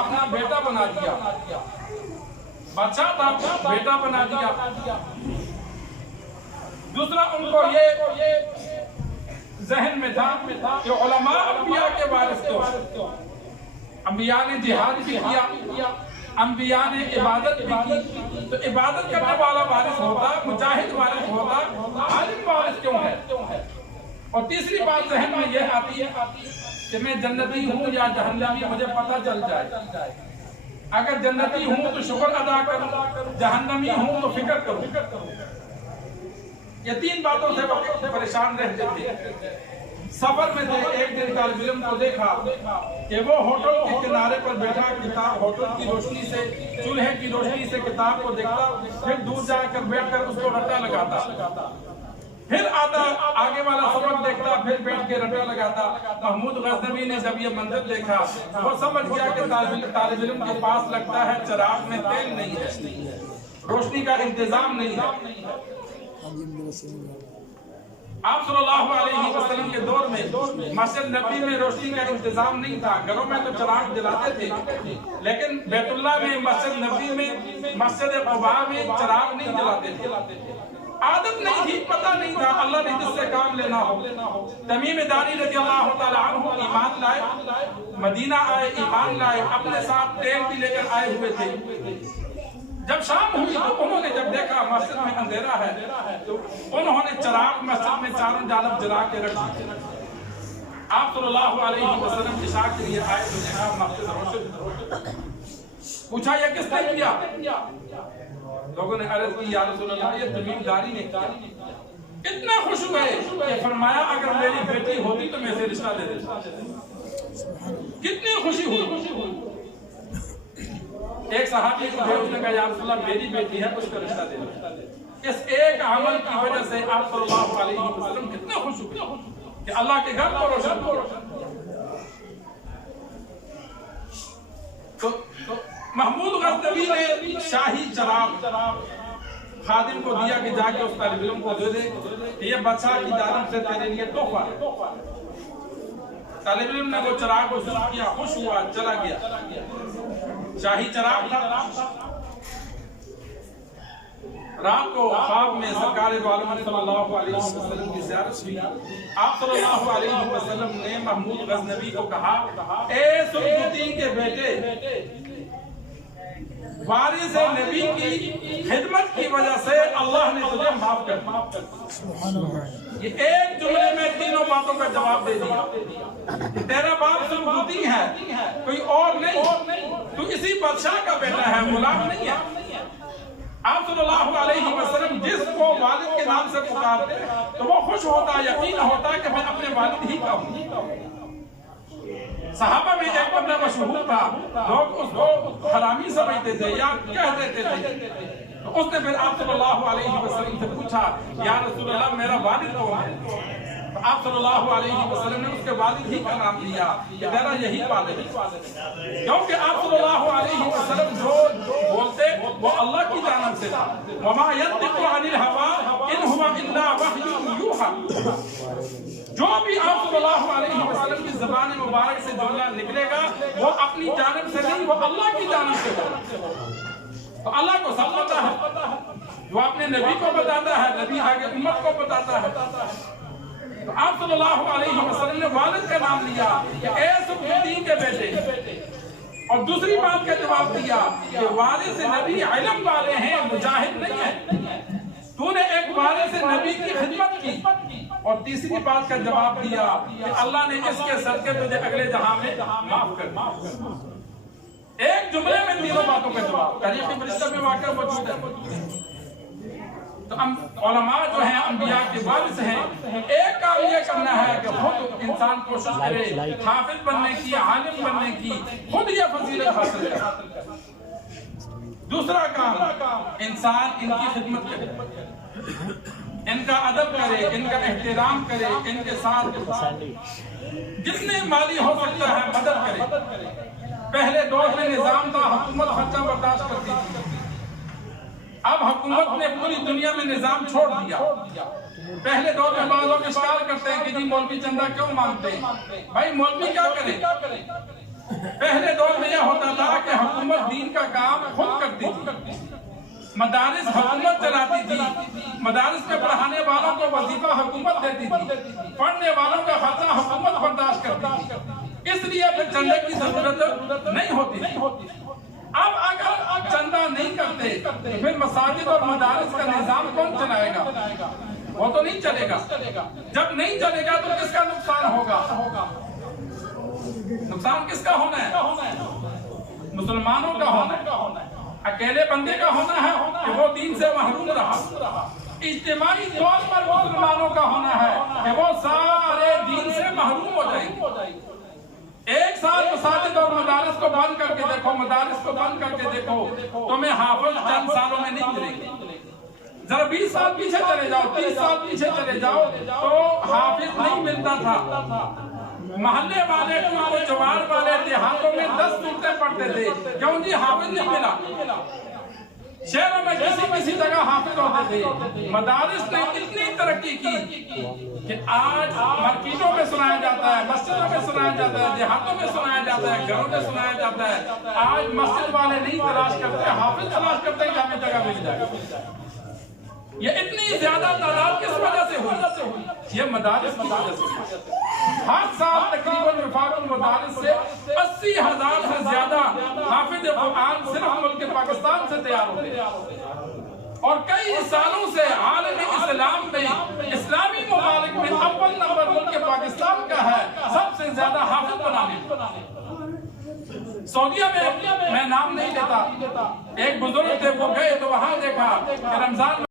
अपना बेटा बना दिया, बादशाह था बेटा बना दिया। दूसरा उनको ये जहन में था कि उलमा अंबिया के वारिस क्यों, अंबिया ने जिहाद भी किया, अंबिया ने इबादत भी की, तो इबादत करने वाला वारिस होता, मुजाहिद वारिस होता, आलिम वारिस क्यों है। और तीसरी बात जहन में यह आती है कि मैं जन्नती हूँ या जहन्नमी मुझे पता चल जाए। अगर जन्नती हूँ तो शुक्र अदा करूँ, जहन्नमी हूँ तो फिक्र करूँ। ये तीन बातों से परेशान रहते थे। सफर में थे, एक दिन तालिब इल्म को देखा कि वो होटल के किनारे पर बैठा किताब, होटल की रोशनी से, चूल्हे की रोशनी से किताब को देखता, फिर दूर जाकर बैठकर उसको रट्टा लगाता, फिर आता आगे वाला सबक देखता, फिर बैठ के रट्टा लगाता। महमूद गज़नवी ने जब ये मंजर देखा वो समझ गया कि तालिब इल्म के पास लगता है चराग में तेल नहीं है, रोशनी का इंतजाम नहीं है। आप सल्लल्लाहु अलैहि वसल्लम के दौर में मस्जिद नबी में रोशनी का इंतजाम नहीं था, घरों में तो चराग जलाते थे, लेकिन बैतुल्लाह में, मस्जिद नबी में, मस्जिद क़ुबा में चराग नहीं जलाते थे। आदत नहीं थी, पता नहीं था, अल्लाह ने जिससे काम लेना हो। तमीम दारी रज़ियल्लाहु ताला अन्हु ईमान लाए, मदीना आए, ईमान लाए, अपने साथ तेल भी लेकर आए हुए थे। जब शाम हुई तो उन्होंने जब देखा मस्जिद में अंधेरा है तो उन्होंने चराग मस्जिद में चारों जानब जला के रख दिए। आप सल्लल्लाहु अलैहि वसल्लम इशा के लिए आए तो देखा मस्जिद रोशन। पूछा ये किसने किया? लोगों ने अर्ज की या रसूल अल्लाह ये तमीमदारी ने किया। इतना खुश हुए कि फरमाया अगर मेरी बेटी होती तो मैं इसे रिश्ता दे देता। कितनी खुशी हुई। एक सहाबी को उसने कहा या रसूल अल्लाह मेरी बेटी है उसका रिश्ता दे दो। इस एक अमल की वजह से आप सल्लल्लाहु अलैहि वसल्लम कितने खुश हुए कि अल्लाह के घर को रोशन। तो महमूद गज़नवी ने शाही चराग खादिम को दिया कि जाके उस तालिब इल्म को दे दे, ये बादशाह की जानिब से तेरे लिए तोहफा है। तालिब इल्म ने वो चराग को शुरू किया, खुश हुआ, चला गया। शाही चराग था। रात को ख्वाब में सरकार दो आलम सल्लल्लाहु अलैहि वसल्लम की ज़ियारत हुई। आप सल्लल्लाहु अलैहि वसल्लम ने महमूद गज़नवी को कहा, ए सुल्तान के बेटे, वारिस नबी की खिदमत की वजह से अल्लाह ने तुझे माफ कर दिया। ये एक जुमले में तीनों बातों का जवाब दे दिया। तेरा बाप सुल्तान है, कोई और नहीं, तू इसी बादशाह का बेटा है, गुलाम नहीं है। आप सल्लल्लाहु अलैहि वसल्लम जिसको वालिद के नाम से पुकारते तो वो खुश होता, यकीन होता कि मैं अपने वालिद ही का हूँ। सहाबा में एक बंदा मशहूर था, लोग उसको हरामी समझते थे या कह देते थे। तो उसने फिर आप सल्लल्लाहु अलैहि वसल्लम से पूछा या रसूल अल्लाह मेरा वालिद कौन है? तो आप सल्लल्लाहु अलैहि वसल्लम ने उसके वालिद ही का नाम लिया कि मेरा यही वालिद है। क्योंकि आप सल्लल्लाहु अलैहि वसल्लम जो बोलते वो अल्लाह की जानिब से था। वमा यंतिकु अनिल हवा इन हुवा इल्ला वह्युन यूहा। जो भी आप सल्लल्लाहु अलैहि वसल्लम की ज़बान मुबारक से जुमला निकलेगा वो अपनी जानिब से नहीं, वो अल्लाह की जानिब से होगा। तो अल्लाह को सब पता है, जो अपने नबी को बताता है, नबी आगे उम्मत को बताता है। तो आप सल्लल्लाहु अलैहि वसल्लम ने वालिद का नाम लिया कि ए सुल्तान के बेटे। और दूसरी बात का जवाब दिया कि वारिस नबी इल्म वाले हैं, मुजाहिद नहीं है। तूने एक वारिस नबी की खिदमत की। और तीसरी बात का जवाब दिया कि अल्लाह ने इसके सदके तुझे अगले जहां में माफ कर। एक जुमले में तीनों बातों का जवाब तारीख़ फरिश्ता में वाक़या मौजूद है। तो उलमा जो हैं अंबिया के वारिस हैं। एक काम ये करना है कि खुद इंसान कोशिश करे हाफिज बनने की, आलिम बनने की, खुद ये फजीलत हासिल करे। दूसरा काम इंसान इनकी खिदमत करे, इनका अदब करे, इनका एहतराम करे, इनके साथ जितने माली हो सकता है मदद करे। पहले दौर में निजाम था, हुकूमत खर्चा बर्दाश्त करती थी। अब हुकूमत ने पूरी दुनिया में निजाम छोड़ दिया। पहले दौर में बहुत लोग इस्तेमाल करते हैं कि जी मौलवी चंदा क्यों मांगते हैं। भाई मौलवी क्या करे? पहले दौर में यह होता था काम खुद करती थी, मदारिस हुकूमत चलाती थी, मदारिस में पढ़ाने वालों को वजीफा हुकूमत देती थी, पढ़ने वालों का खर्चा हुकूमत बर्दाश्त करती थी, इसलिए फिर चंदे की जरूरत नहीं होती। अब अगर चंदा नहीं करते तो फिर मसाजिद और मदारिस का निजाम कौन चलाएगा? वो तो नहीं चलेगा। जब नहीं चलेगा तो किसका नुकसान होगा? नुकसान किसका होना है? मुसलमानों का होना है। अकेले बंदे का होना है कि वो दीन से महरूम रहा। इज्तिमाई तौर पर मुसलमानों का होना है कि वो सारे दीन से महरूम हो जाएंगे। एक साल मसाजिद और मदारिस को बंद करके देखो, मदारिस को बंद करके देखो, तुम्हें हाफिज चंद सालों में नहीं मिलेंगे। जरा 20 साल पीछे चले जाओ, 30 साल पीछे चले जाओ तो हाफिज नहीं मिलता था। मोहल्ले वाले, जवार वाले देहातों में 10 सूरतें पढ़ते थे। क्यों जी? हाफिज नहीं मिला। शहरों में किसी जगह हाफिज होते थे। मदारिस ने इतनी तरक्की की कि आज मस्जिदों में सुनाया जाता है, मस्जिदों में सुनाया जाता है, देहातों में सुनाया जाता है, घरों में सुनाया जाता है। आज मस्जिद वाले नहीं तलाश करते, हाफिज तलाश करते हैं कि हमें जगह मिल जाए। ये इतनी ज्यादा तादाद किस वजह से हुई? ये मदारिस की वजह से। हर साल तकरीबन वफाकुल मदारिस से 80,000 से ज्यादा हाफिज कुरान सिर्फ मुल्क पाकिस्तान से तैयार होते हैं। और कई सालों से आलम इस्लाम में, इस्लामी मुमालिक में अव्वल नंबर मुल्क पाकिस्तान का है सबसे ज्यादा हाफिज बनाने। सऊदीया में मैं नाम नहीं लेता, एक बुजुर्ग थे, वो गए तो वहां देखा कि रमजान